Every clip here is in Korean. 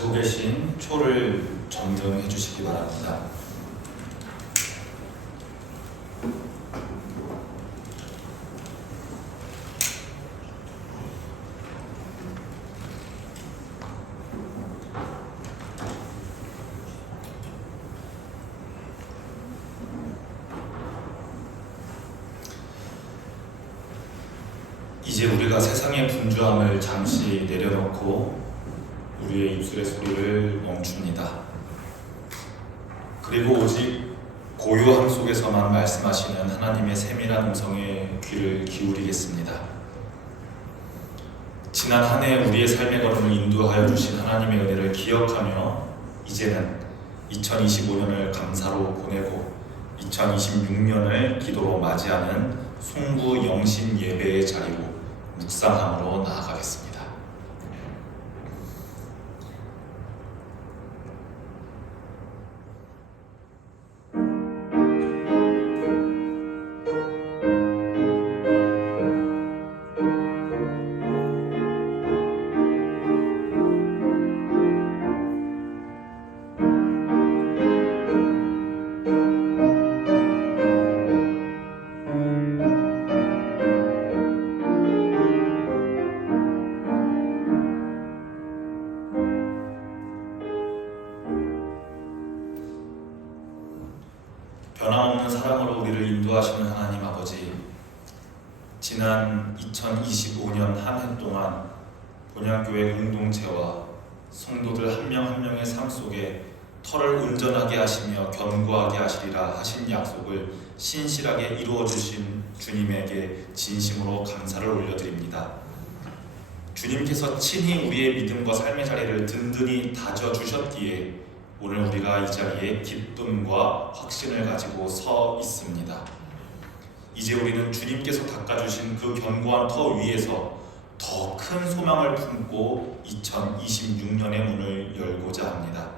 가지고 계신 초를 전등해 주시기 바랍니다. 이제 우리가 세상의 분주함을 잠시 내려놓고 우리의 입술의 소리를 멈춥니다. 그리고 오직 고요함 속에서만 말씀하시는 하나님의 세밀한 음성에 귀를 기울이겠습니다. 지난 한 해 우리의 삶의 걸음을 인도하여 주신 하나님의 은혜를 기억하며 이제는 2025년을 감사로 보내고 2026년을 기도로 맞이하는 송구 영신 예배의 자리로 묵상함으로 나아가겠습니다. 변함없는 사랑으로 우리를 인도하시는 하나님 아버지, 지난 2025년 한 해 동안 본향교회 공동체와 성도들 한 명 한 명의 삶 속에 터를 온전하게 하시며 견고하게 하시리라 하신 약속을 신실하게 이루어 주신 주님에게 진심으로 감사를 올려드립니다. 주님께서 친히 우리의 믿음과 삶의 자리를 든든히 다져 주셨기에 오늘 우리가 이 자리에 기쁨과 확신을 가지고 서 있습니다. 이제 우리는 주님께서 닦아주신 그 견고한 터 위에서 더 큰 소망을 품고 2026년의 문을 열고자 합니다.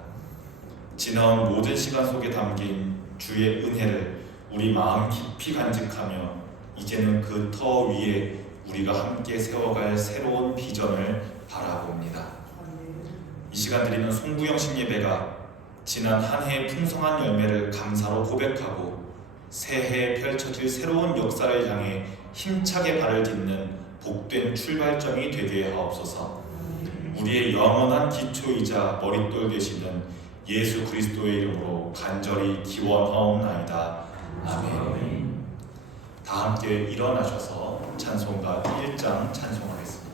지나온 모든 시간 속에 담긴 주의 은혜를 우리 마음 깊이 간직하며 이제는 그 터 위에 우리가 함께 세워갈 새로운 비전을 바라봅니다. 이 시간 드리는 송구영신 예배가 지난 한 해의 풍성한 열매를 감사로 고백하고 새해에 펼쳐질 새로운 역사를 향해 힘차게 발을 딛는 복된 출발점이 되게 하옵소서. 우리의 영원한 기초이자 머릿돌 되시는 예수 그리스도의 이름으로 간절히 기원하옵나이다. 아멘. 다 함께 일어나셔서 찬송가 1장 찬송하겠습니다.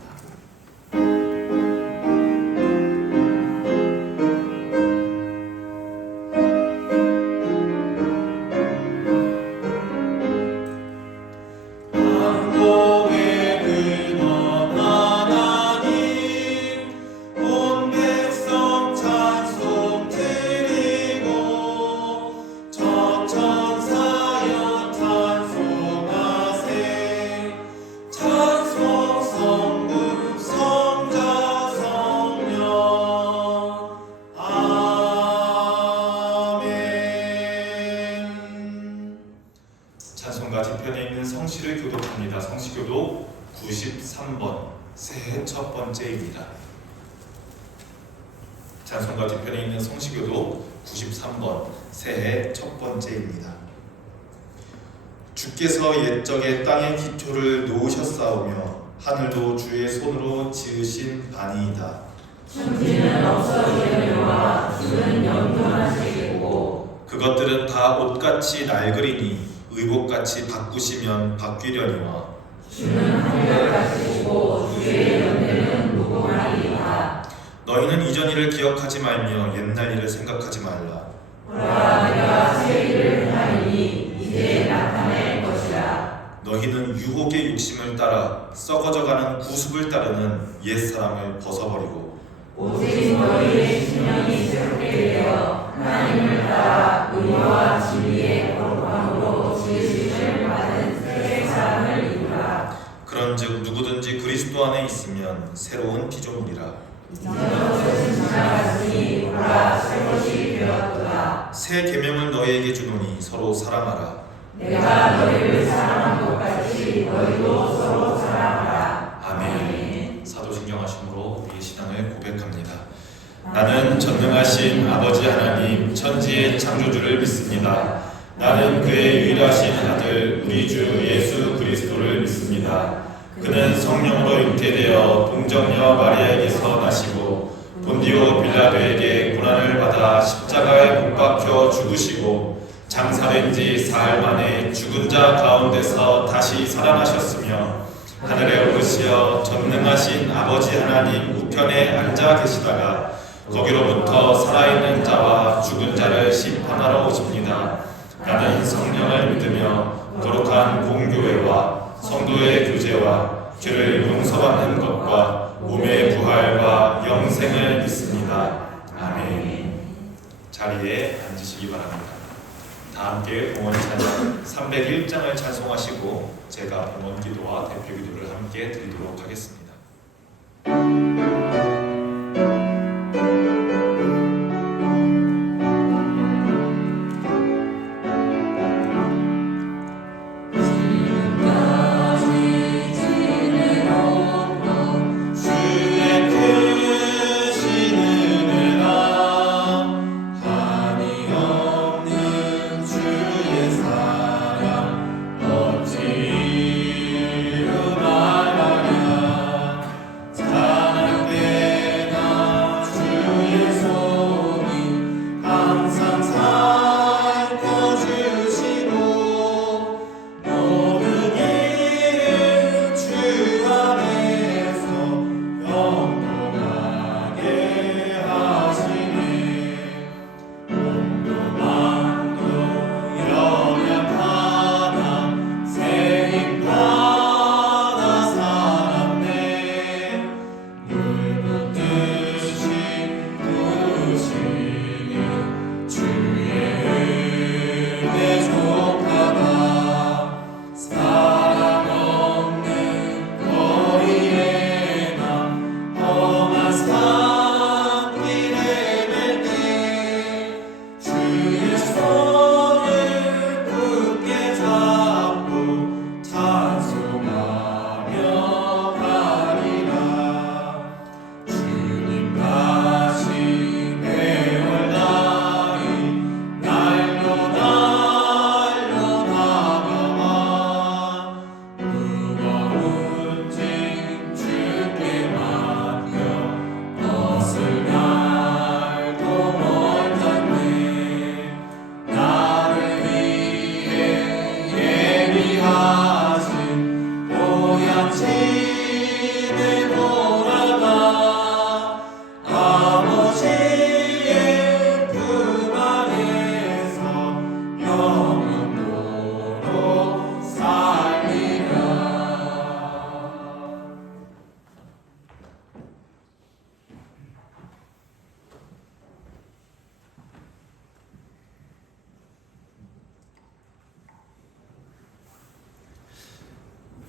찬송가 뒤편에 있는 성시를 교독합니다. 성시교독 93번 새해 첫 번째입니다. 찬송가 뒤편에 있는 성시교독 93번 새해 첫 번째입니다. 주께서 옛적에 땅의 기초를 놓으셨사오며 하늘도 주의 손으로 지으신 반이이다. 천지는 없어지려니와 주는 영원하시겠고 그것들은 다 옷같이 낡으리니 의복같이 바꾸시면 바뀌려니와 주는 한결같으시고 주의 연대는 무궁하리이다. 너희는 이전 일을 기억하지 말며 옛날 일을 생각하지 말라. 보라, 내가 새 일을 하리니 이제 나타낼 것이라. 너희는 유혹의 욕심을 따라 썩어져가는 구습을 따르는 옛사람을 벗어버리고 오직 너희의 심령이 새롭게 되어 하나님을 따라 의와 진리의 거룩함으로 지으심을 받은 새 사람을 이루라. 그런즉 누구든지 그리스도 안에 있으면 새로운 피조물이라. 이전 것은 지나갔으니 보라, 새 것이 되었도다. 새 계명을 너희에게 주노니 서로 사랑하라. 내가 너희를 사랑한 것 같이 너희도 서로 사랑하라. 아멘. 사도신경 하심으로 우리의 신앙을 고백합니다. 나는 전능하신 아버지 하나님 천지의 창조주를 믿습니다. 나는 그의 유일하신 아들 우리 주 예수 그리스도를 믿습니다. 그는 성령으로 잉태되어 동정녀 마리아에게서 나시고 본디오 빌라도에게 고난을 받아 십자가에 못 박혀 죽으시고 장사된 지 사흘 만에 죽은 자 가운데서 다시 살아나셨으며 하늘에 오르시어 전능하신 아버지 하나님 우편에 앉아 계시다가 거기로부터 살아있는 자와 죽은 자를 심판하러 오십니다. 나는 성령을 믿으며 거룩한 공교회와 성도의 교제와 죄를 용서받는 것과 몸의 부활과 영생을 믿습니다. 아멘. 자리에 앉으시기 바랍니다. 다 함께 봉헌 찬양 301장을 찬송하시고 제가 봉헌 기도와 대표 기도를 함께 드리도록 하겠습니다.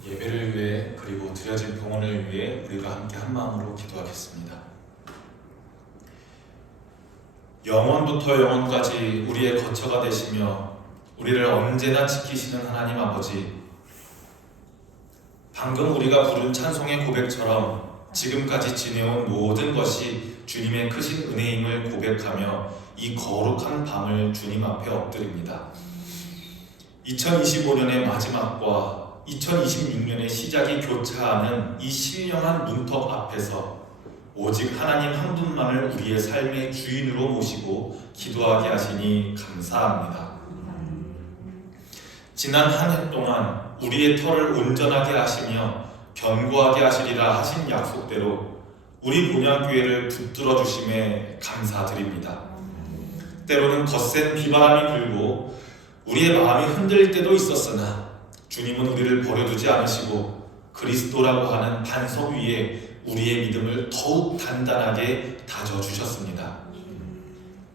예배를 위해 그리고 드려진 봉헌을 위해 우리가 함께 한 마음으로 기도하겠습니다. 영원부터 영원까지 우리의 거처가 되시며 우리를 언제나 지키시는 하나님 아버지, 방금 우리가 부른 찬송의 고백처럼 지금까지 지내온 모든 것이 주님의 크신 은혜임을 고백하며 이 거룩한 밤을 주님 앞에 엎드립니다. 2025년의 마지막과 2026년의 시작이 교차하는 이 신령한 문턱 앞에서 오직 하나님 한 분만을 우리의 삶의 주인으로 모시고 기도하게 하시니 감사합니다. 지난 한 해 동안 우리의 터를 온전하게 하시며 견고하게 하시리라 하신 약속대로 우리 본향교회를 붙들어 주심에 감사드립니다. 때로는 거센 비바람이 불고 우리의 마음이 흔들릴 때도 있었으나 주님은 우리를 버려두지 않으시고 그리스도라고 하는 반석 위에 우리의 믿음을 더욱 단단하게 다져주셨습니다.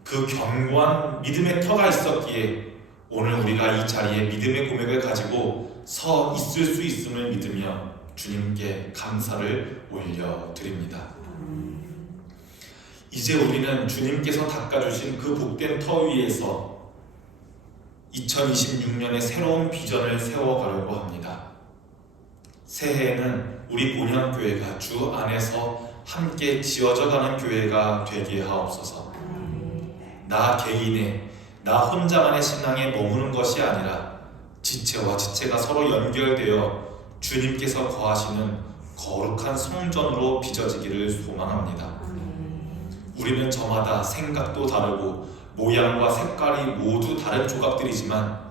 그 견고한 믿음의 터가 있었기에 오늘 우리가 이 자리에 믿음의 고백을 가지고 서 있을 수 있음을 믿으며 주님께 감사를 올려드립니다. 이제 우리는 주님께서 닦아주신 그 복된 터 위에서 2026년의 새로운 비전을 세워가려고 합니다. 새해에는 우리 본향교회가 주 안에서 함께 지어져가는 교회가 되게 하옵소서. 나 개인의, 나 혼자만의 신앙에 머무는 것이 아니라 지체와 지체가 서로 연결되어 주님께서 거하시는 거룩한 성전으로 빚어지기를 소망합니다. 우리는 저마다 생각도 다르고 모양과 색깔이 모두 다른 조각들이지만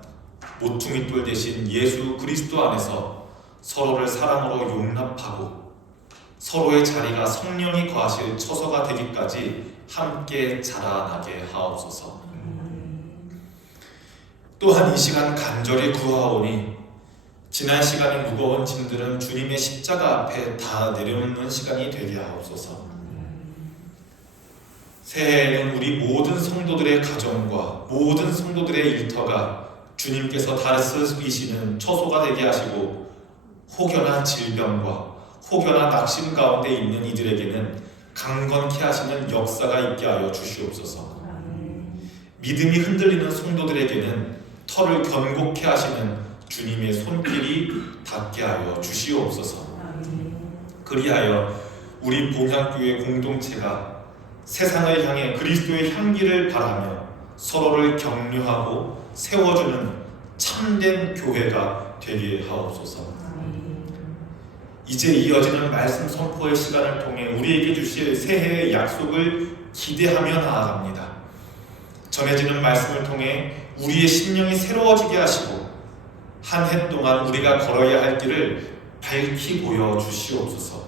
모퉁이돌 대신 예수 그리스도 안에서 서로를 사랑으로 용납하고 서로의 자리가 성령이 거하실 처소가 되기까지 함께 자라나게 하옵소서. 또한 이 시간 간절히 구하오니 지난 시간의 무거운 짐들은 주님의 십자가 앞에 다 내려놓는 시간이 되게 하옵소서. 새해에는 우리 모든 성도들의 가정과 모든 성도들의 일터가 주님께서 다스리시는 처소가 되게 하시고 혹여나 질병과 혹여나 낙심 가운데 있는 이들에게는 강건케 하시는 역사가 있게 하여 주시옵소서. 믿음이 흔들리는 성도들에게는 터를 견고케 하시는 주님의 손길이 닿게 하여 주시옵소서. 그리하여 우리 봉향교회 공동체가 세상을 향해 그리스도의 향기를 바라며 서로를 격려하고 세워주는 참된 교회가 되게 하옵소서. 이제 이어지는 말씀 선포의 시간을 통해 우리에게 주실 새해의 약속을 기대하며 나아갑니다. 전해지는 말씀을 통해 우리의 심령이 새로워지게 하시고 한 해 동안 우리가 걸어야 할 길을 밝히 보여주시옵소서.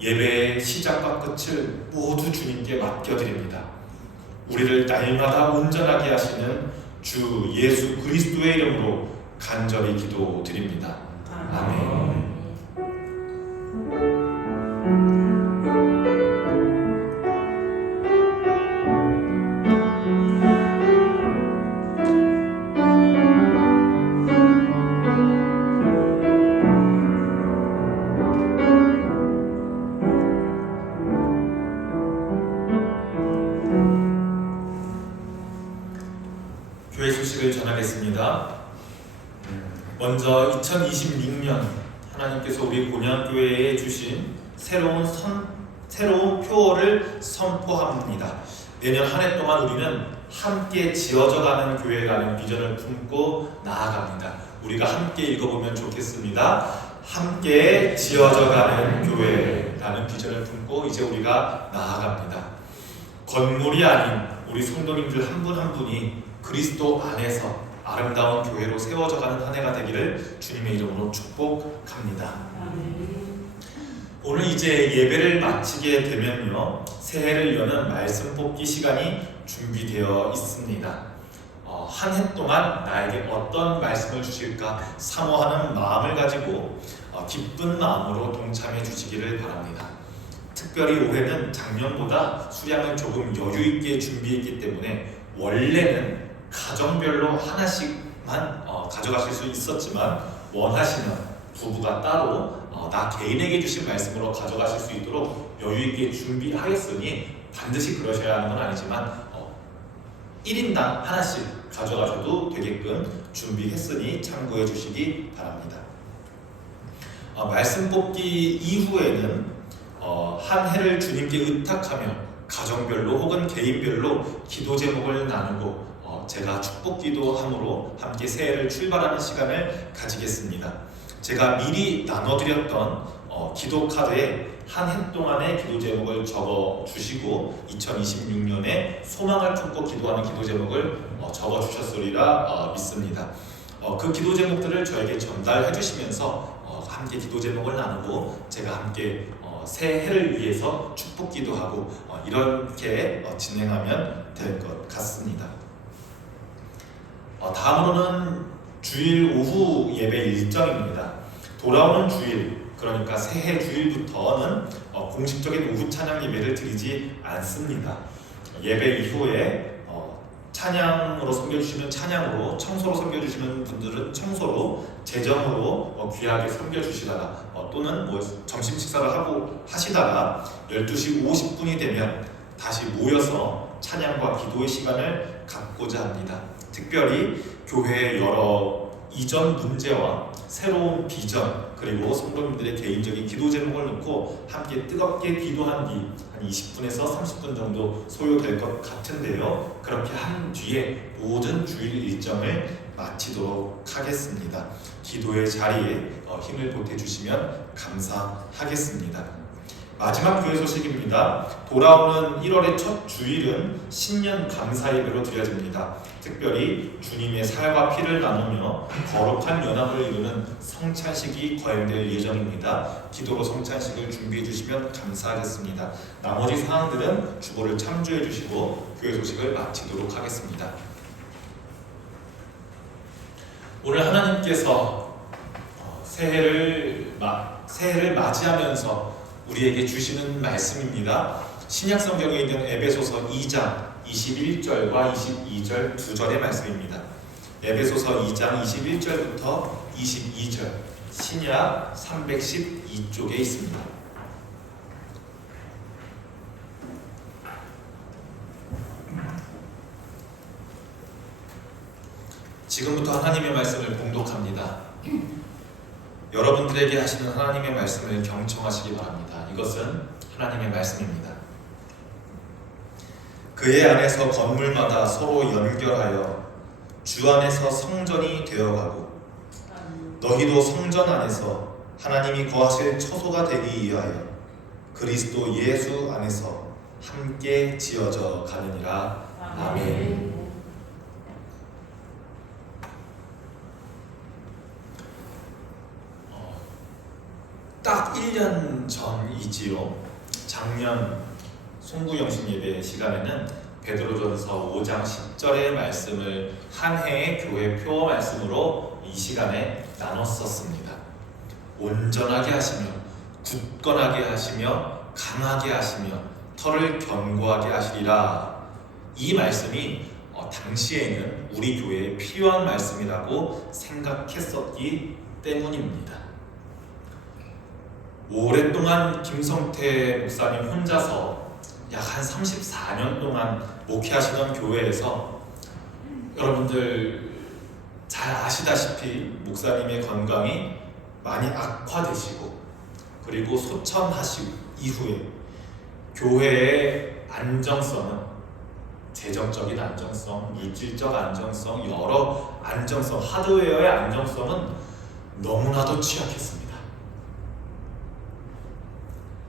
예배의 시작과 끝을 모두 주님께 맡겨드립니다. 우리를 날마다 온전하게 하시는 주 예수 그리스도의 이름으로 간절히 기도드립니다. 아멘. 교회 소식을 전하겠습니다. 먼저 2026년 하나님께서 우리 본향교회에 주신 새로운 표어를 선포합니다. 내년 한 해 동안 우리는 함께 지어져가는 교회라는 비전을 품고 나아갑니다. 우리가 함께 읽어보면 좋겠습니다. 함께 지어져가는 교회라는 비전을 품고 이제 우리가 나아갑니다. 건물이 아닌 우리 성도님들 한 분 한 분이 그리스도 안에서 아름다운 교회로 세워져가는 한 해가 되기를 주님의 이름으로 축복합니다. 오늘 이제 예배를 마치게 되면요, 새해를 여는 말씀 뽑기 시간이 준비되어 있습니다. 한 해 동안 나에게 어떤 말씀을 주실까 사모하는 마음을 가지고 기쁜 마음으로 동참해 주시기를 바랍니다. 특별히 올해는 작년보다 수량을 조금 여유 있게 준비했기 때문에 원래는 가정별로 하나씩만 가져가실 수 있었지만 원하시면 부부가 따로 나 개인에게 주신 말씀으로 가져가실 수 있도록 여유 있게 준비하였으니 반드시 그러셔야 하는 건 아니지만 1인당 하나씩 가져가셔도 되게끔 준비했으니 참고해 주시기 바랍니다. 말씀 뽑기 이후에는 한 해를 주님께 의탁하며 가정별로 혹은 개인별로 기도 제목을 나누고 제가 축복 기도함으로 함께 새해를 출발하는 시간을 가지겠습니다. 제가 미리 나눠드렸던 기도 카드에 한 해 동안의 기도 제목을 적어 주시고 2026년에 소망을 품고 기도하는 기도 제목을 적어 주셨으리라 믿습니다. 그 기도 제목들을 저에게 전달해 주시면서 함께 기도 제목을 나누고 제가 함께 새해를 위해서 축복 기도하고 이렇게 진행하면 될 것 같습니다. 다음으로는 주일 오후 예배 일정입니다. 돌아오는 주일, 그러니까 새해 주일부터는 공식적인 오후 찬양 예배를 드리지 않습니다. 예배 이후에 찬양으로 섬겨주시면 찬양으로, 청소로 섬겨주시는 분들은 청소로, 재정으로 귀하게 섬겨주시다가 또는 점심 식사를 하시다가 12시 50분이 되면 다시 모여서 찬양과 기도의 시간을 갖고자 합니다. 특별히 교회의 여러 이전 문제와 새로운 비전, 그리고 성도님들의 개인적인 기도 제목을 넣고 함께 뜨겁게 기도한 뒤 한 20분에서 30분 정도 소요될 것 같은데요. 그렇게 한 뒤에 모든 주일 일정을 마치도록 하겠습니다. 기도의 자리에 힘을 보태주시면 감사하겠습니다. 마지막 교회 소식입니다. 돌아오는 1월의 첫 주일은 신년 감사 예배로 드려집니다. 특별히 주님의 살과 피를 나누며 거룩한 연합을 이루는 성찬식이 거행될 예정입니다. 기도로 성찬식을 준비해 주시면 감사하겠습니다. 나머지 사항들은 주보를 참조해 주시고 교회 소식을 마치도록 하겠습니다. 오늘 하나님께서 새해를 맞이하면서 우리에게 주시는 말씀입니다. 신약 성경에 있는 에베소서 2장 21절과 22절 두 절의 말씀입니다. 에베소서 2장 21절부터 22절 신약 312쪽에 있습니다. 지금부터 하나님의 말씀을 봉독합니다. 여러분들에게 하시는 하나님의 말씀을 경청하시기 바랍니다. 이것은 하나님의 말씀입니다. 그의 안에서 건물마다 서로 연결하여 주 안에서 성전이 되어가고 너희도 성전 안에서 하나님이 거하실 처소가 되기 위하여 그리스도 예수 안에서 함께 지어져 가느니라. 아멘. 딱 1년 전이지요. 작년 송구영신 예배 시간에는 베드로전서 5장 10절의 말씀을 한 해의 교회 표 말씀으로 이 시간에 나눴었습니다. 온전하게 하시며 굳건하게 하시며 강하게 하시며 터를 견고하게 하시리라. 이 말씀이 당시에는 우리 교회에 필요한 말씀이라고 생각했었기 때문입니다. 오랫동안 김성태 목사님 혼자서 약 한 34년 동안 목회하시던 교회에서 여러분들 잘 아시다시피 목사님의 건강이 많이 악화되시고 그리고 소천하시고 이후에 교회의 안정성은 재정적인 안정성, 물질적 안정성, 여러 안정성, 하드웨어의 안정성은 너무나도 취약했습니다.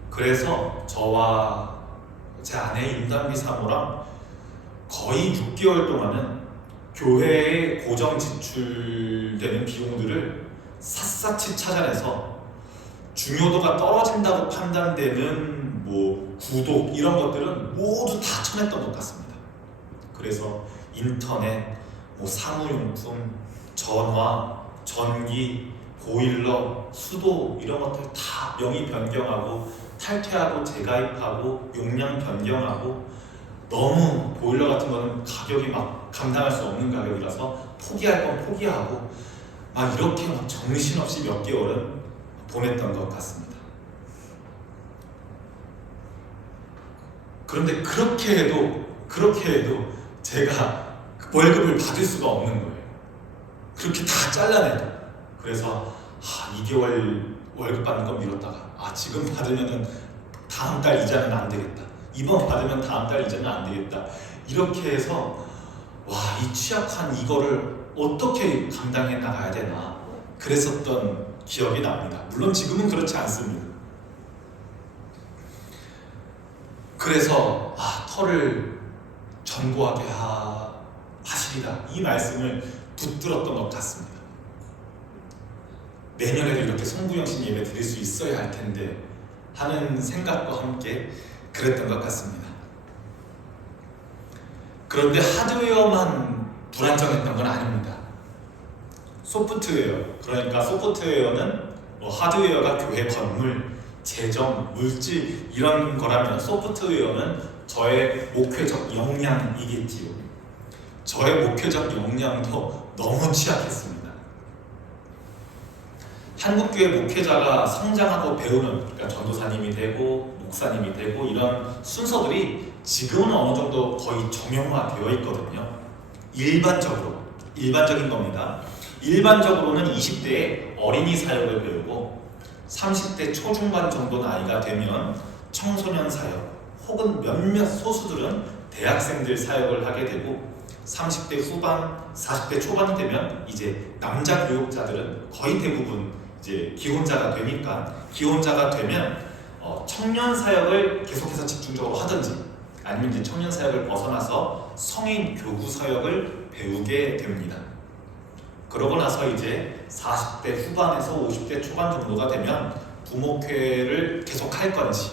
그래서 저와 제 아내 임담비 사모랑 거의 6개월 동안은 교회에 고정 지출되는 비용들을 샅샅이 찾아내서 중요도가 떨어진다고 판단되는 구독 이런 것들은 모두 다 쳐냈던 것 같습니다. 그래서 인터넷, 사무용품, 전화, 전기, 보일러, 수도 이런 것들 다 명의 변경하고 탈퇴하고 재가입하고 용량 변경하고 너무 보일러 같은 거는 가격이 막 감당할 수 없는 가격이라서 포기할 건 포기하고 막 이렇게 막 정신없이 몇 개월은 보냈던 것 같습니다. 그런데 그렇게 해도 제가 월급을 받을 수가 없는 거예요. 그렇게 다 잘라내도. 그래서 2개월 월급 받는 건 미뤘다가 지금 받으면은 다음 달 이자는 안 되겠다. 이번 받으면 다음 달 이자는 안 되겠다. 이렇게 해서 이 취약한 이거를 어떻게 감당해 나가야 되나 그랬었던 기억이 납니다. 물론 지금은 그렇지 않습니다. 그래서 터를 견고하게 하시리라 이 말씀을 붙들었던 것 같습니다. 내년에도 이렇게 송구영신 예배 드릴 수 있어야 할 텐데 하는 생각과 함께 그랬던 것 같습니다. 그런데 하드웨어만 불안정했던 건 아닙니다. 소프트웨어, 그러니까 소프트웨어는 하드웨어가 교회 건물, 재정, 물질 이런 거라면 소프트웨어는 저의 목회적 역량이겠지요. 저의 목회적 역량도 너무 취약했습니다. 한국교회 목회자가 성장하고 배우는, 그러니까 전도사님이 되고 목사님이 되고 이런 순서들이 지금은 어느 정도 거의 정형화되어 있거든요. 일반적인 겁니다. 일반적으로는 20대에 어린이 사역을 배우고 30대 초중반 정도 나이가 되면 청소년 사역 혹은 몇몇 소수들은 대학생들 사역을 하게 되고 30대 후반, 40대 초반이 되면 이제 남자 교육자들은 거의 대부분 이제 기혼자가 되니까 기혼자가 되면 청년 사역을 계속해서 집중적으로 하든지 아니면 이제 청년 사역을 벗어나서 성인 교구 사역을 배우게 됩니다. 그러고 나서 이제 40대 후반에서 50대 초반 정도가 되면 부목회를 계속 할 건지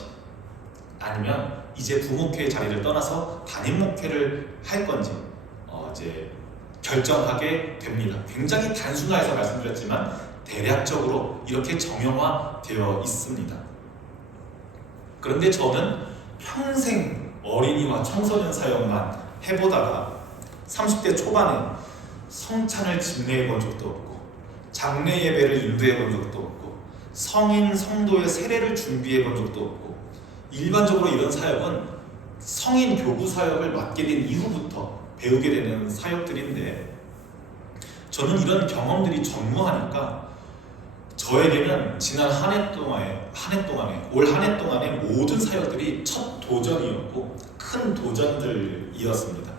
아니면 이제 부목회 자리를 떠나서 담임 목회를 할 건지 이제 결정하게 됩니다. 굉장히 단순화해서 말씀드렸지만 대략적으로 이렇게 정형화되어 있습니다. 그런데 저는 평생 어린이와 청소년 사역만 해보다가 30대 초반에 성찬을 집례해 본 적도 없고 장례 예배를 인도해 본 적도 없고 성인 성도의 세례를 준비해 본 적도 없고 일반적으로 이런 사역은 성인 교구 사역을 맡게 된 이후부터 배우게 되는 사역들인데 저는 이런 경험들이 전무하니까 저에게는 지난 한 해 동안에 올 한 해 동안의 모든 사역들이 첫 도전이었고 큰 도전들이었습니다.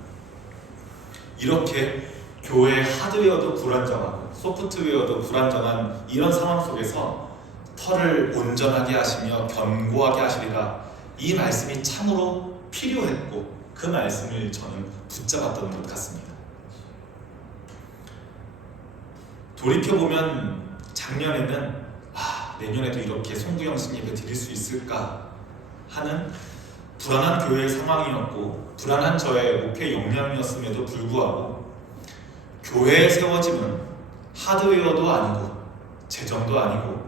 이렇게 교회 하드웨어도 불안정하고 소프트웨어도 불안정한 이런 상황 속에서 터를 온전하게 하시며 견고하게 하시리라 이 말씀이 참으로 필요했고 그 말씀을 저는 붙잡았던 것 같습니다. 돌이켜보면 작년에는 내년에도 이렇게 송구영신 예배 드릴 수 있을까 하는 불안한 교회의 상황이었고 불안한 저의 목회 역량이었음에도 불구하고 교회에 세워짐은 하드웨어도 아니고 재정도 아니고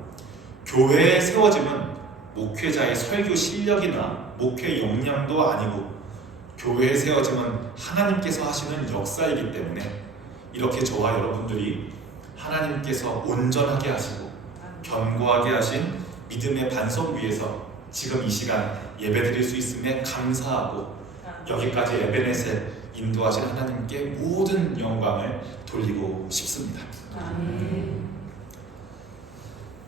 교회에 세워짐은 목회자의 설교 실력이나 목회 역량도 아니고 교회에 세워짐은 하나님께서 하시는 역사이기 때문에 이렇게 저와 여러분들이 하나님께서 온전하게 하시고 견고하게 하신 믿음의 반석 위에서 지금 이 시간 예배드릴 수 있음에 감사하고 여기까지 에베네셀 인도하신 하나님께 모든 영광을 돌리고 싶습니다.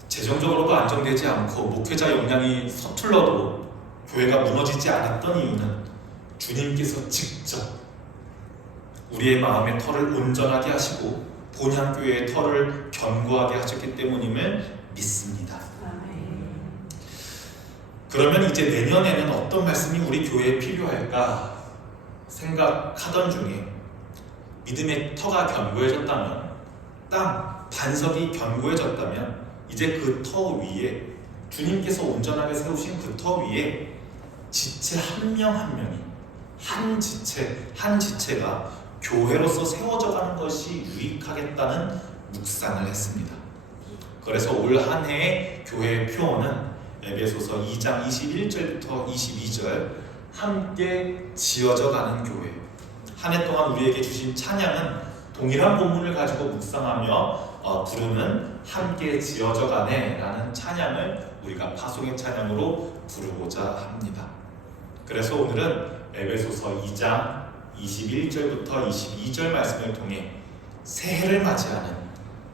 재정적으로도 안정되지 않고 목회자 역량이 서툴러도 교회가 무너지지 않았던 이유는 주님께서 직접 우리의 마음의 터를 온전하게 하시고 본향교회의 터를 견고하게 하셨기 때문임을 믿습니다. 그러면 이제 내년에는 어떤 말씀이 우리 교회에 필요할까 생각하던 중에 믿음의 터가 견고해졌다면 땅 반석이 견고해졌다면 이제 그 터 위에 주님께서 온전하게 세우신 그 터 위에 지체 한 명 한 명이 한 지체가 교회로서 세워져 가는 것이 유익하겠다는 묵상을 했습니다. 그래서 올 한 해의 교회의 표어는 에베소서 2장 21절부터 22절 함께 지어져 가는 교회. 한 해 동안 우리에게 주신 찬양은 동일한 본문을 가지고 묵상하며 부르는 함께 지어져 가네 라는 찬양을 우리가 파송의 찬양으로 부르고자 합니다. 그래서 오늘은 에베소서 2장 21절부터 22절 말씀을 통해 새해를 맞이하는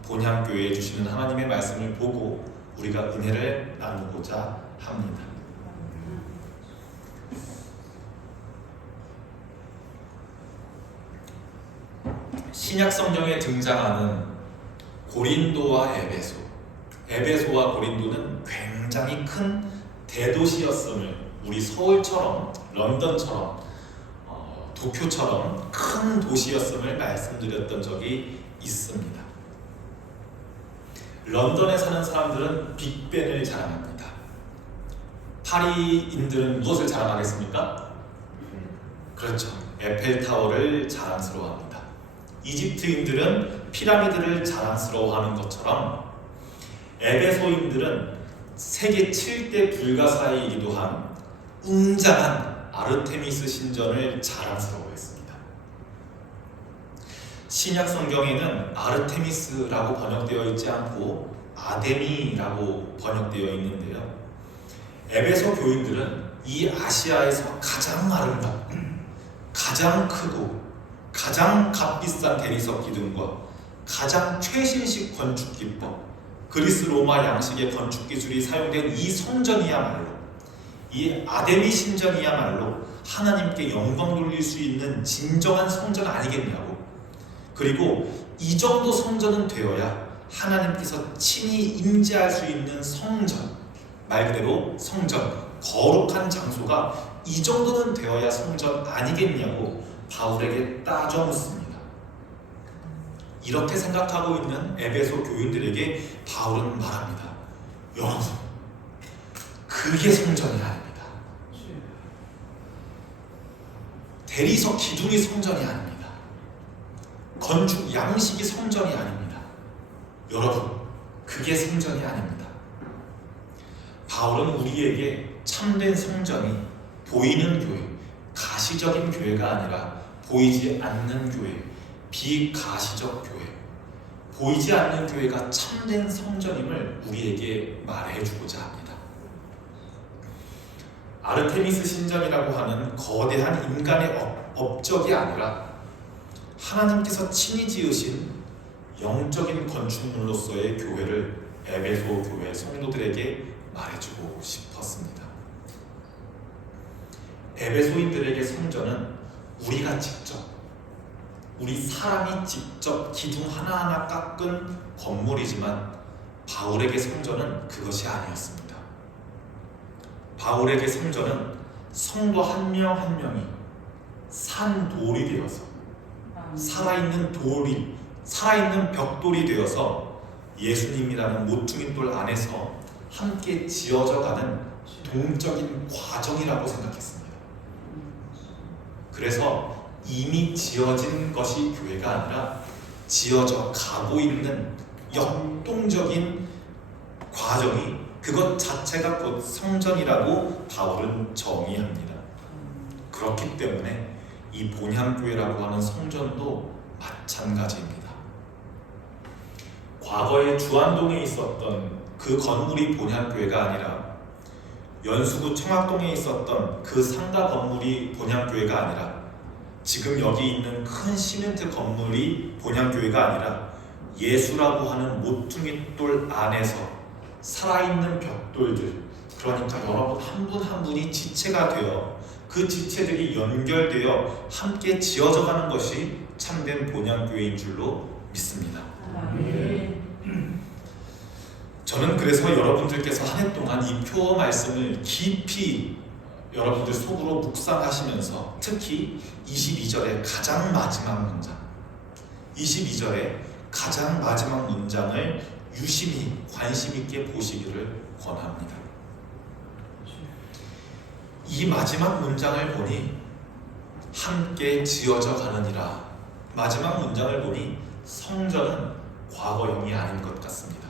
본향교회에 주시는 하나님의 말씀을 보고 우리가 은혜를 나누고자 합니다. 신약 성경에 등장하는 고린도와 에베소와 고린도는 굉장히 큰 대도시였음을 우리 서울처럼 런던처럼 도쿄처럼 큰 도시였음을 말씀드렸던 적이 있습니다. 런던에 사는 사람들은 빅벤을 자랑합니다. 파리인들은 무엇을 자랑하겠습니까? 그렇죠. 에펠타워를 자랑스러워합니다. 이집트인들은 피라미드를 자랑스러워하는 것처럼 에베소인들은 세계 7대 불가사의이기도 한 웅장한 아르테미스 신전을 자랑스러워했습니다. 신약 성경에는 아르테미스라고 번역되어 있지 않고 아데미라고 번역되어 있는데요. 에베소 교인들은 이 아시아에서 가장 아름답고 가장 크고 가장 값비싼 대리석 기둥과 가장 최신식 건축 기법, 그리스 로마 양식의 건축 기술이 사용된 이 성전이야말로, 이 아데미 신전이야말로 하나님께 영광 돌릴 수 있는 진정한 성전 아니겠냐고. 그리고 이 정도 성전은 되어야 하나님께서 친히 임재할 수 있는 성전, 말 그대로 성전, 거룩한 장소가 이 정도는 되어야 성전 아니겠냐고 바울에게 따져 묻습니다. 이렇게 생각하고 있는 에베소 교인들에게 바울은 말합니다. 여러분, 그게 성전이 아닙니다. 대리석 기둥이 성전이 아닙니다. 건축 양식이 성전이 아닙니다. 여러분, 그게 성전이 아닙니다. 바울은 우리에게 참된 성전이 보이는 교회, 가시적인 교회가 아니라 보이지 않는 교회, 비가시적 교회, 보이지 않는 교회가 참된 성전임을 우리에게 말해주고자 합니다. 아르테미스 신전이라고 하는 거대한 인간의 업적이 아니라 하나님께서 친히 지으신 영적인 건축물로서의 교회를 에베소 교회 성도들에게 말해주고 싶었습니다. 에베소인들에게 성전은 우리가 직접, 우리 사람이 직접 기둥 하나하나 깎은 건물이지만 바울에게 성전은 그것이 아니었습니다. 바울에게 성전은 성도 한 명 한 명이 산 돌이 되어서, 살아있는 돌이, 살아있는 벽돌이 되어서 예수님이라는 모퉁이 돌 안에서 함께 지어져가는 동적인 과정이라고 생각했습니다. 그래서 이미 지어진 것이 교회가 아니라 지어져 가고 있는 역동적인 과정이, 그것 자체가 곧 성전이라고 바울은 정의합니다. 그렇기 때문에 이 본향교회라고 하는 성전도 마찬가지입니다. 과거에 주안동에 있었던 그 건물이 본향교회가 아니라, 연수구 청학동에 있었던 그 상가 건물이 본향교회가 아니라, 지금 여기 있는 큰 시멘트 건물이 본향교회가 아니라 예수라고 하는 모퉁이돌 안에서 살아있는 벽돌들, 그러니까 여러분 한 분 한 분이 지체가 되어 그 지체들이 연결되어 함께 지어져가는 것이 참된 본향교회인 줄로 믿습니다. 저는 그래서 여러분들께서 한 해 동안 이 표 말씀을 깊이 여러분들 속으로 묵상하시면서 특히 22절의 가장 마지막 문장, 22절의 가장 마지막 문장을 유심히 관심 있게 보시기를 권합니다. 이 마지막 문장을 보니 함께 지어져 가느니라, 마지막 문장을 보니 성전은 과거형이 아닌 것 같습니다.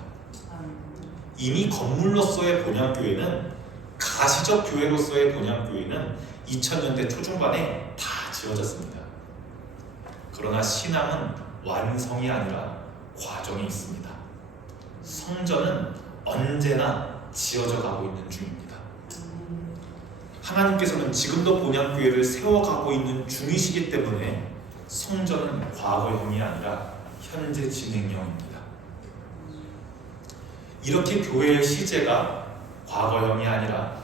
이미 건물로서의 본향교회는, 가시적 교회로서의 본향교회는 2000년대 초중반에 다 지어졌습니다. 그러나 신앙은 완성이 아니라 과정이 있습니다. 성전은 언제나 지어져 가고 있는 중입니다. 하나님께서는 지금도 본향교회를 세워가고 있는 중이시기 때문에 성전은 과거형이 아니라 현재 진행형입니다. 이렇게 교회의 시제가 과거형이 아니라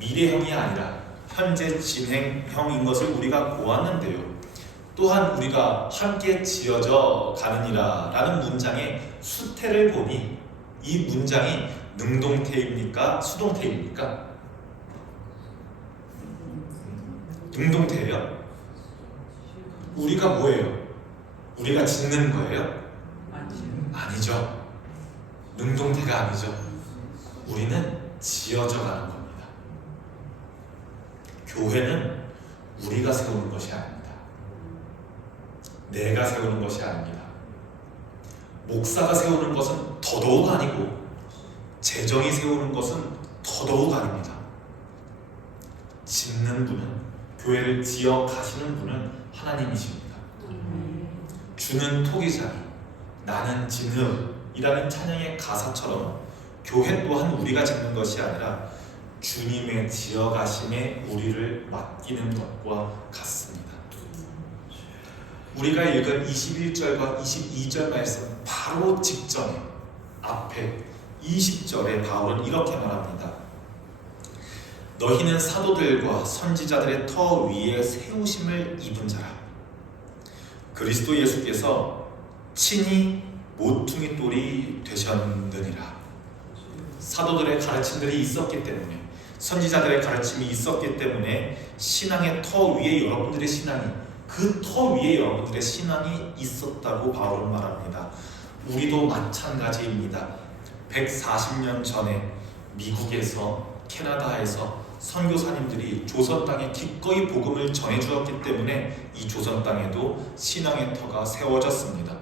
미래형이 아니라 현재 진행형인 것을 우리가 보았는데요. 또한 우리가 함께 지어져 가느니라 라는 문장의 수태를 보니 이 문장이 능동태입니까? 수동태입니까? 능동태예요? 우리가 뭐예요? 우리가 짓는 거예요? 아니죠. 능동태가 아니죠. 우리는 지어져 가는 겁니다. 교회는 우리가 세우는 것이 아닙니다. 내가 세우는 것이 아닙니다. 목사가 세우는 것은 더더욱 아니고, 재정이 세우는 것은 더더욱 아닙니다. 짓는 분은, 교회를 지어 가시는 분은 하나님이십니다. 주는 토기장이 나는 진흙이라는 찬양의 가사처럼 교회 또한 우리가 짓는 것이 아니라 주님의 지어가심에 우리를 맡기는 것과 같습니다. 우리가 읽은 21절과 22절 말씀 바로 직전에 앞에 20절에 바울은 이렇게 말합니다. 너희는 사도들과 선지자들의 터 위에 세우심을 입은 자라. 그리스도 예수께서 친히 모퉁이 돌이 되셨느니라. 사도들의 가르침들이 있었기 때문에, 선지자들의 가르침이 있었기 때문에 신앙의 터 위에 여러분들의 신앙이, 그 터 위에 여러분들의 신앙이 있었다고 바울은 말합니다. 우리도 마찬가지입니다. 140년 전에 미국에서, 캐나다에서 선교사님들이 조선 땅에 기꺼이 복음을 전해주었기 때문에 이 조선 땅에도 신앙의 터가 세워졌습니다.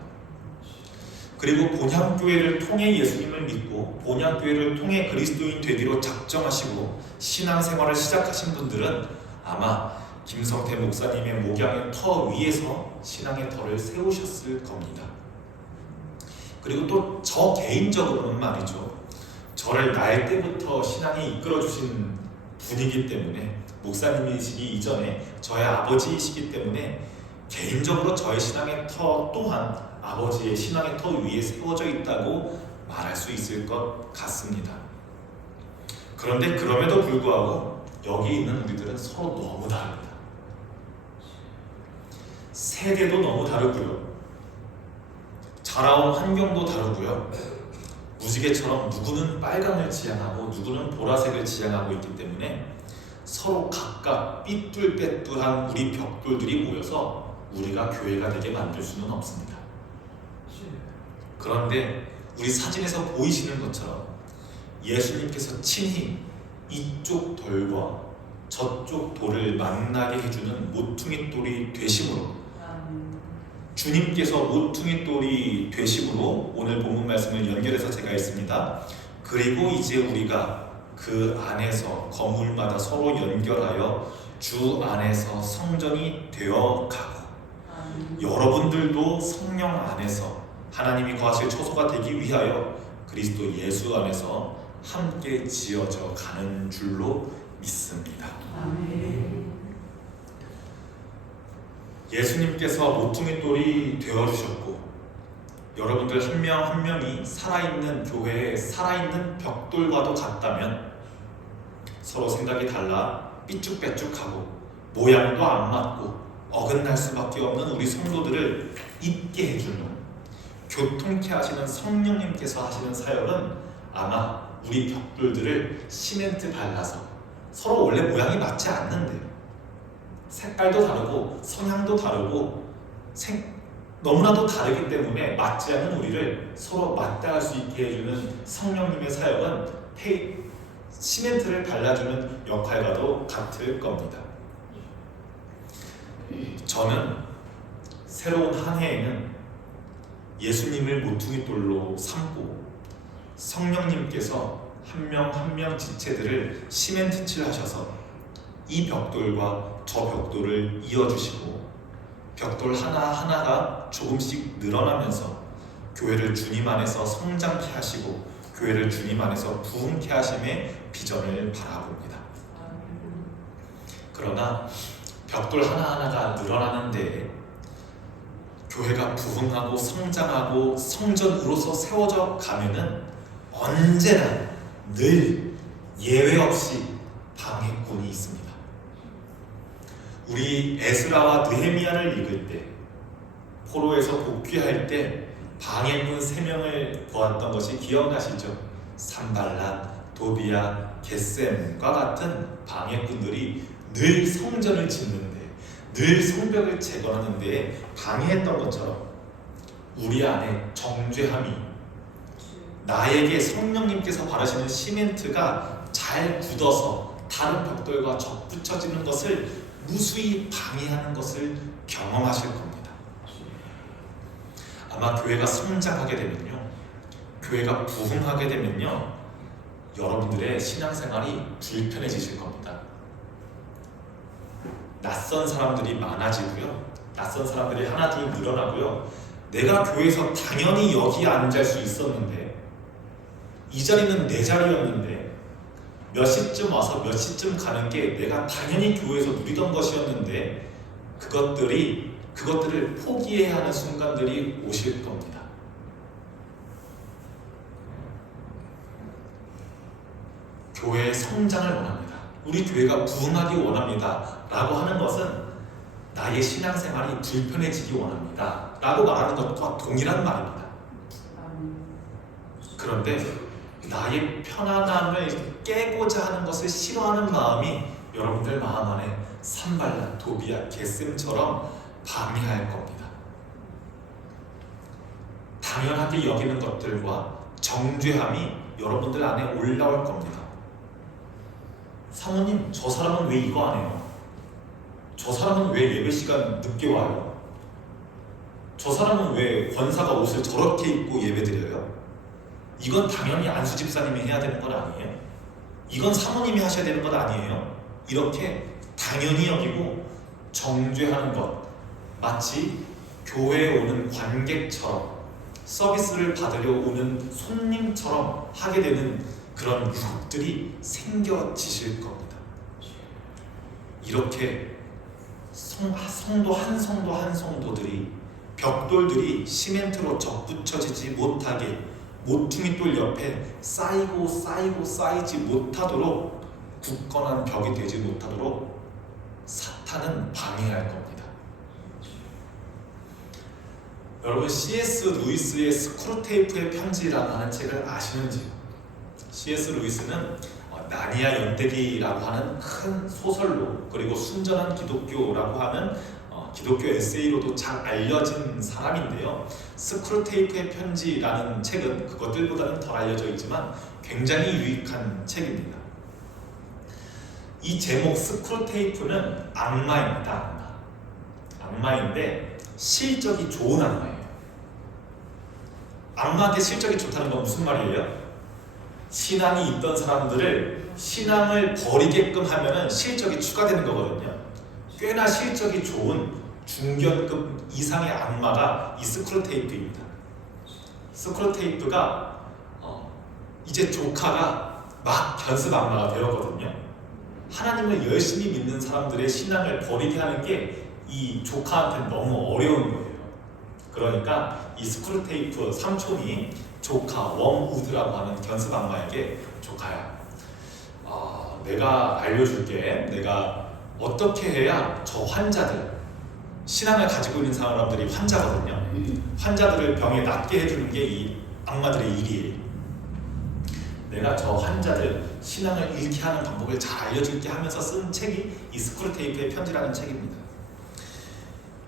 그리고 본향교회를 통해 예수님을 믿고 본향교회를 통해 그리스도인 되기로 작정하시고 신앙생활을 시작하신 분들은 아마 김성태 목사님의 목양의 터 위에서 신앙의 터를 세우셨을 겁니다. 그리고 또 저 개인적으로는 말이죠, 저를 날 때부터 신앙에 이끌어주신 분이기 때문에, 목사님이시기 이전에 저의 아버지이시기 때문에 개인적으로 저의 신앙의 터 또한 아버지의 신앙의 터 위에 세워져 있다고 말할 수 있을 것 같습니다. 그런데 그럼에도 불구하고 여기 있는 우리들은 서로 너무 다릅니다. 세대도 너무 다르고요, 자라온 환경도 다르고요, 무지개처럼 누구는 빨강을 지향하고 누구는 보라색을 지향하고 있기 때문에 서로 각각 삐뚤빼뚤한 우리 벽돌들이 모여서 우리가 교회가 되게 만들 수는 없습니다. 그런데 우리 사진에서 보이시는 것처럼 예수님께서 친히 이쪽 돌과 저쪽 돌을 만나게 해주는 모퉁이 돌이 되심으로, 주님께서 모퉁이 돌이 되심으로 오늘 본문 말씀을 연결해서 제가 읽습니다. 그리고 이제 우리가 그 안에서 건물마다 서로 연결하여 주 안에서 성전이 되어 가고, 여러분들도 성령 안에서 하나님이 거하실 처소가 되기 위하여 그리스도 예수 안에서 함께 지어져 가는 줄로 믿습니다. 예수님께서 모퉁이 돌이 되어주셨고, 여러분들 한 명 한 명이 살아있는 교회의 살아있는 벽돌과도 같다면 서로 생각이 달라 삐쭉빼쭉하고 모양도 안 맞고 어긋날 수밖에 없는 우리 성도들을 있게 해주는, 교통케 하시는 성령님께서 하시는 사역은 아마 우리 벽돌들을 시멘트 발라서, 서로 원래 모양이 맞지 않는데 색깔도 다르고 성향도 다르고 너무나도 다르기 때문에 맞지 않는 우리를 서로 맞닿을 수 있게 해주는 성령님의 사역은 시멘트를 발라주는 역할과도 같을 겁니다. 저는 새로운 한 해에는 예수님을 모퉁이 돌로 삼고 성령님께서 한 명 한 명 지체들을 시멘트 칠하셔서 이 벽돌과 저 벽돌을 이어주시고 벽돌 하나하나가 조금씩 늘어나면서 교회를 주님 안에서 성장케 하시고 교회를 주님 안에서 부흥케 하심의 비전을 바라봅니다. 그러나 벽돌 하나하나가 늘어나는데 교회가 부흥하고 성장하고 성전으로서 세워져 가면은 언제나 늘 예외 없이 방해꾼이 있습니다. 우리 에스라와 느헤미야를 읽을 때, 포로에서 복귀할 때 방해꾼 3명을 보았던 것이 기억나시죠? 산발랏, 도비야, 겟셈과 같은 방해꾼들이 늘 성전을 짓는데, 늘 성벽을 재건하는 데 방해했던 것처럼 우리 안에 정죄함이, 나에게 성령님께서 바르시는 시멘트가 잘 굳어서 다른 벽돌과 접붙여지는 것을 무수히 방해하는 것을 경험하실 겁니다. 아마 교회가 성장하게 되면요, 교회가 부흥하게 되면요, 여러분들의 신앙생활이 불편해지실 겁니다. 낯선 사람들이 많아지고요, 낯선 사람들이 하나둘 늘어나고요, 내가 교회에서 당연히 여기에 앉을 수 있었는데, 이 자리는 내 자리였는데 몇 시쯤 와서 몇 시쯤 가는 게 내가 당연히 교회에서 누리던 것이었는데 그것들을 포기해야 하는 순간들이 오실 겁니다. 교회의 성장을 원합니다. 우리 교회가 부흥하기 원합니다. 라고 하는 것은 나의 신앙생활이 불편해지기 원합니다. 라고 말하는 것과 동일한 말입니다. 그런데 나의 편안함을 깨고자 하는 것을 싫어하는 마음이 여러분들 마음 안에 산발라, 도비아, 게셈처럼 방해할 겁니다. 당연하게 여기는 것들과 정죄함이 여러분들 안에 올라올 겁니다. 사모님, 저 사람은 왜 이거 안 해요? 저 사람은 왜 예배 시간 늦게 와요? 저 사람은 왜 권사가 옷을 저렇게 입고 예배 드려요? 이건 당연히 안수 집사님이 해야 되는 건 아니에요? 이건 사모님이 하셔야 되는 건 아니에요? 이렇게 당연히 여기고 정죄하는 것, 마치 교회에 오는 관객처럼 서비스를 받으려 오는 손님처럼 하게 되는 그런 유혹들이 생겨지실 겁니다. 이렇게 성도 한 성도 한 성도들이 벽돌들이 시멘트로 접붙여지지 못하게 모퉁이돌 옆에 쌓이고 쌓이지 못하도록 굳건한 벽이 되지 못하도록 사탄은 방해할 겁니다. 여러분, C.S. 루이스의 스크루테이프의 편지라고 하는 책을 아시는지요? C.S. 루이스는 나니아 연대기라고 하는 큰 소설로, 그리고 순전한 기독교라고 하는 기독교 에세이로도 잘 알려진 사람인데요. 스크루테이프의 편지라는 책은 그것들보다는 덜 알려져 있지만 굉장히 유익한 책입니다. 이 제목 스크루테이프는 악마입니다. 악마인데 실적이 좋은 악마예요. 악마한테 실적이 좋다는 건 무슨 말이에요? 신앙이 있던 사람들을 신앙을 버리게끔 하면은 실적이 추가되는 거거든요. 꽤나 실적이 좋은 중견급 이상의 악마가 이 스크루테이프입니다. 스크루테이프가 이제 조카가 막 견습 악마가 되었거든요. 하나님을 열심히 믿는 사람들의 신앙을 버리게 하는 게 이 조카한테는 너무 어려운 거예요. 그러니까 이 스크루테이프 삼촌이 조카 웜우드라고 하는 견습 악마에게, 조카야, 내가 알려줄게. 내가 어떻게 해야 저 환자들, 신앙을 가지고 있는 사람들이 환자거든요. 환자들을 병에 낫게 해주는 게 이 악마들의 일이에요. 내가 저 환자들 신앙을 잃게 하는 방법을 잘 알려줄게 하면서 쓴 책이 이 스크루테이프의 편지라는 책입니다.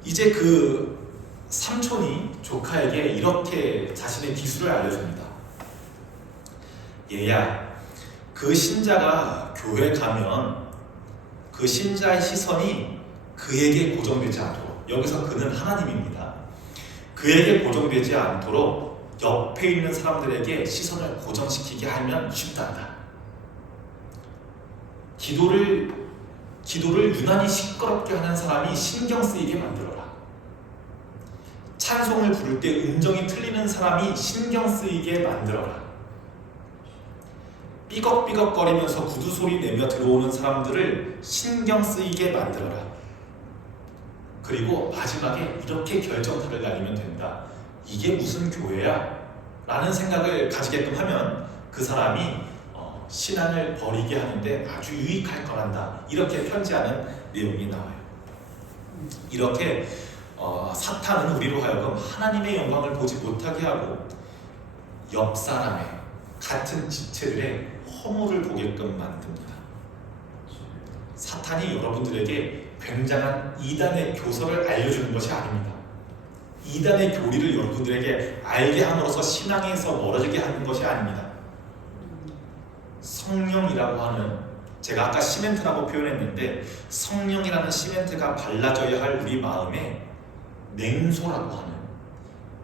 이제 그 삼촌이 조카에게 이렇게 자신의 기술을 알려줍니다. 얘야, 그 신자가 교회 가면 그 신자의 시선이 그에게 고정되지 않도록, 여기서 그는 하나님입니다. 그에게 고정되지 않도록 옆에 있는 사람들에게 시선을 고정시키게 하면 쉽단다. 기도를 유난히 시끄럽게 하는 사람이 신경 쓰이게 만들어라. 찬송을 부를 때 음정이 틀리는 사람이 신경 쓰이게 만들어라. 삐걱삐걱거리면서 구두 소리 내며 들어오는 사람들을 신경 쓰이게 만들어라. 그리고 마지막에 이렇게 결정타를 날리면 된다. 이게 무슨 교회야? 라는 생각을 가지게끔 하면 그 사람이 신앙을 버리게 하는데 아주 유익할 거란다. 이렇게 편지하는 내용이 나와요. 이렇게 사탄은 우리로 하여금 하나님의 영광을 보지 못하게 하고 옆 사람의 같은 지체들의 허물을 보게끔 만듭니다. 사탄이 여러분들에게 굉장한 이단의 교서를 알려주는 것이 아닙니다. 이단의 교리를 여러분들에게 알게 함으로써 신앙에서 멀어지게 하는 것이 아닙니다. 성령이라고 하는, 제가 아까 시멘트라고 표현했는데 성령이라는 시멘트가 발라져야 할 우리 마음에 냉소라고 하는,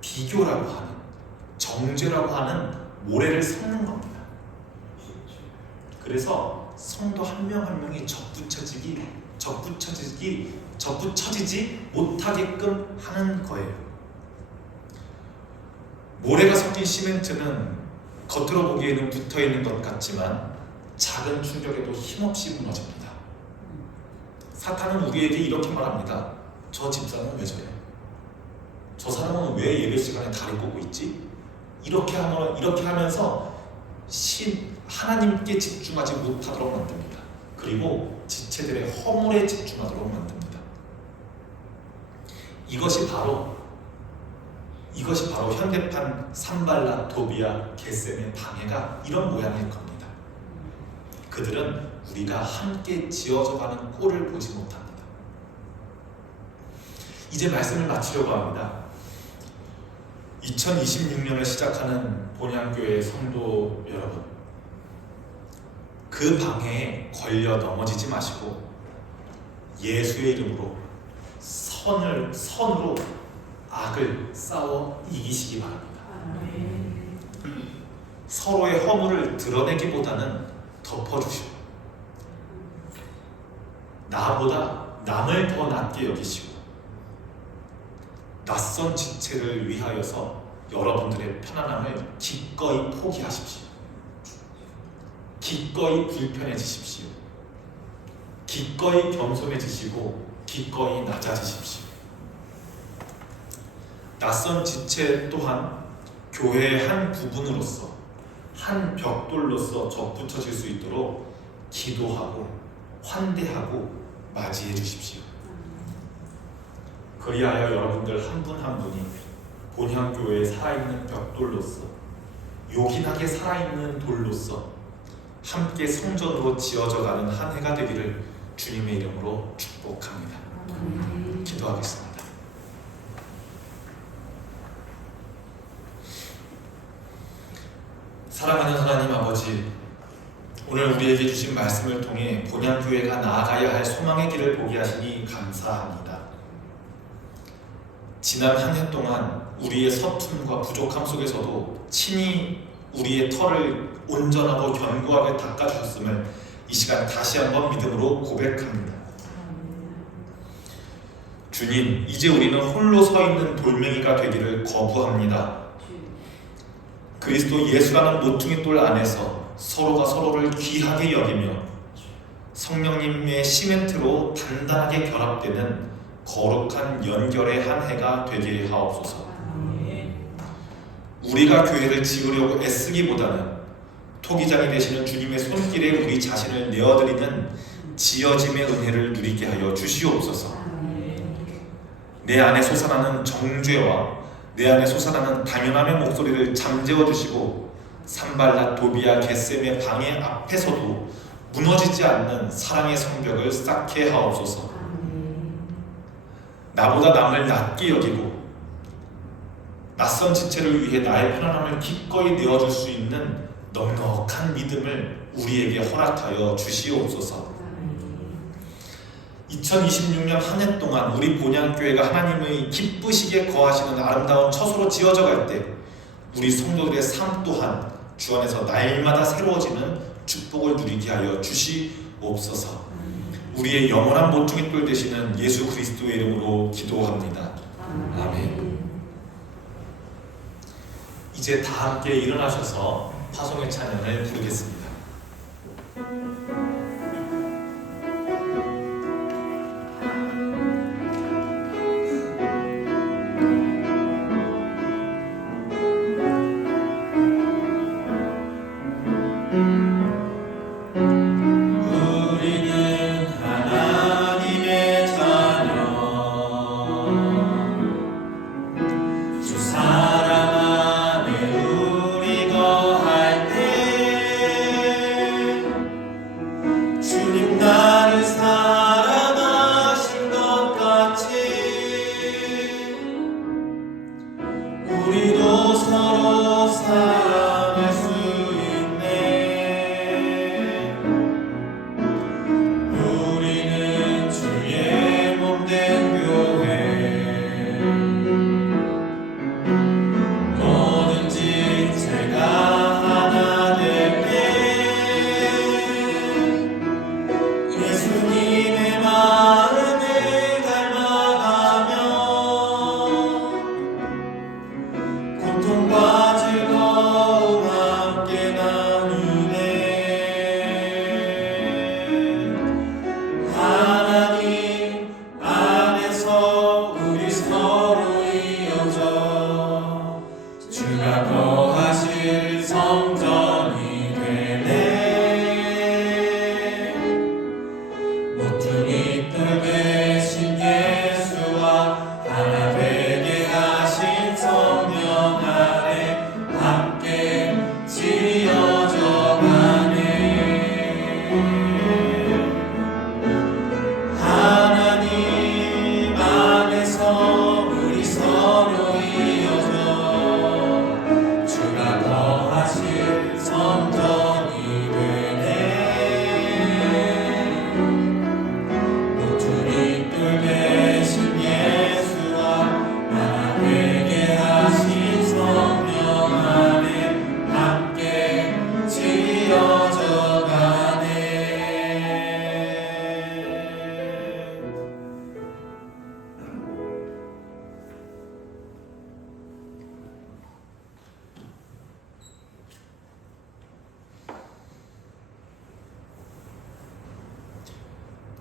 비교라고 하는, 정죄라고 하는 모래를 섞는 겁니다. 그래서 성도 한 명 한 명이 접붙여지지 못하게끔 하는 거예요. 모래가 섞인 시멘트는 겉으로 보기에는 붙어있는 것 같지만 작은 충격에도 힘없이 무너집니다. 사탄은 우리에게 이렇게 말합니다. 저 집사는 왜 저래? 저 사람은 왜 예배 시간에 다리 꼬고 있지? 이렇게 하면서 하나님께 집중하지 못하도록 만듭니다. 그리고 지체들의 허물에 집중하도록 만듭니다. 이것이 바로 현대판 산발랏, 도비아, 겟셈의 방해가 이런 모양일 겁니다. 그들은 우리가 함께 지어져가는 꼴을 보지 못합니다. 이제 말씀을 마치려고 합니다. 2026년을 시작하는 본향교회 성도 여러분, 그 방해에 걸려 넘어지지 마시고 예수의 이름으로 선으로 악을 싸워 이기시기 바랍니다. 서로의 허물을 드러내기보다는 덮어주시고 나보다 남을 더 낮게 여기시고 낯선 지체를 위하여서 여러분들의 편안함을 기꺼이 포기하십시오. 기꺼이 불편해지십시오. 기꺼이 겸손해지시고 기꺼이 낮아지십시오. 낯선 지체 또한 교회의 한 부분으로서, 한 벽돌로서 접붙여질 수 있도록 기도하고 환대하고 맞이해 주십시오. 그리하여 여러분들 한 분 한 분이 본향교회에 살아있는 벽돌로서, 요긴하게 살아있는 돌로서 함께 성전으로 지어져가는 한 해가 되기를 주님의 이름으로 축복합니다. 기도하겠습니다. 사랑하는 하나님 아버지, 오늘 우리에게 주신 말씀을 통해 본향교회가 나아가야 할 소망의 길을 보게 하시니 감사합니다. 지난 한 해 동안 우리의 서툼과 부족함 속에서도 친히 우리의 털을 온전하고 견고하게 닦아주셨음을 이 시간 다시 한번 믿음으로 고백합니다. 주님, 이제 우리는 홀로 서 있는 돌멩이가 되기를 거부합니다. 그리스도 예수라는 모퉁이 돌 안에서 서로가 서로를 귀하게 여기며 성령님의 시멘트로 단단하게 결합되는 거룩한 연결의 한 해가 되게 하옵소서. 우리가 교회를 지으려고 애쓰기보다는 토기장이 되시는 주님의 손길에 우리 자신을 내어드리는 지어짐의 은혜를 누리게 하여 주시옵소서. 내 안에 솟아나는 정죄와 내 안에 솟아나는 당연함의 목소리를 잠재워 주시고 산발랏, 도비아, 겟셈의 방해 앞에서도 무너지지 않는 사랑의 성벽을 쌓게 하옵소서. 나보다 남을 낮게 여기고 낯선 지체를 위해 나의 편안함을 기꺼이 내어줄 수 있는 넉넉한 믿음을 우리에게 허락하여 주시옵소서. 2026년 한 해 동안 우리 본향교회가 하나님의 기쁘시게 거하시는 아름다운 처소로 지어져 갈 때 우리 성도들의 삶 또한 주 안에서 날마다 새로워지는 축복을 누리게 하여 주시옵소서. 우리의 영원한 모퉁이돌 되시는 예수 그리스도의 이름으로 기도합니다. 아멘. 이제 다 함께 일어나셔서 파송의 찬양을 부르겠습니다. 고통과 즐거움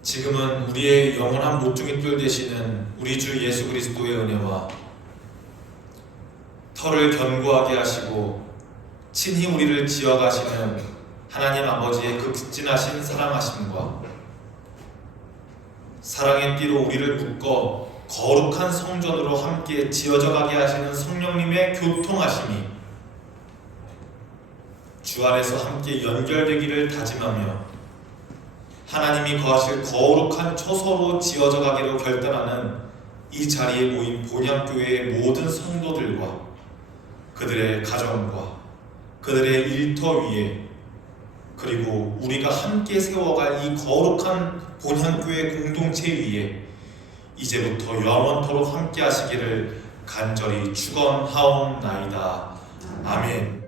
지금은 우리의 영원한 모퉁이 뜰 되시는 우리 주 예수 그리스도의 은혜와 터를 견고하게 하시고 친히 우리를 지어가시는 하나님 아버지의 극진하신 사랑하심과 사랑의 띠로 우리를 묶어 거룩한 성전으로 함께 지어져 가게 하시는 성령님의 교통하심이 주 안에서 함께 연결되기를 다짐하며 하나님이 거하실 거룩한 처소로 지어져 가기로 결단하는 이 자리에 모인 본향교회의 모든 성도들과 그들의 가정과 그들의 일터 위에 그리고 우리가 함께 세워갈 이 거룩한 본향교회 공동체 위에 이제부터 영원토록 함께 하시기를 간절히 축원하옵나이다. 아멘.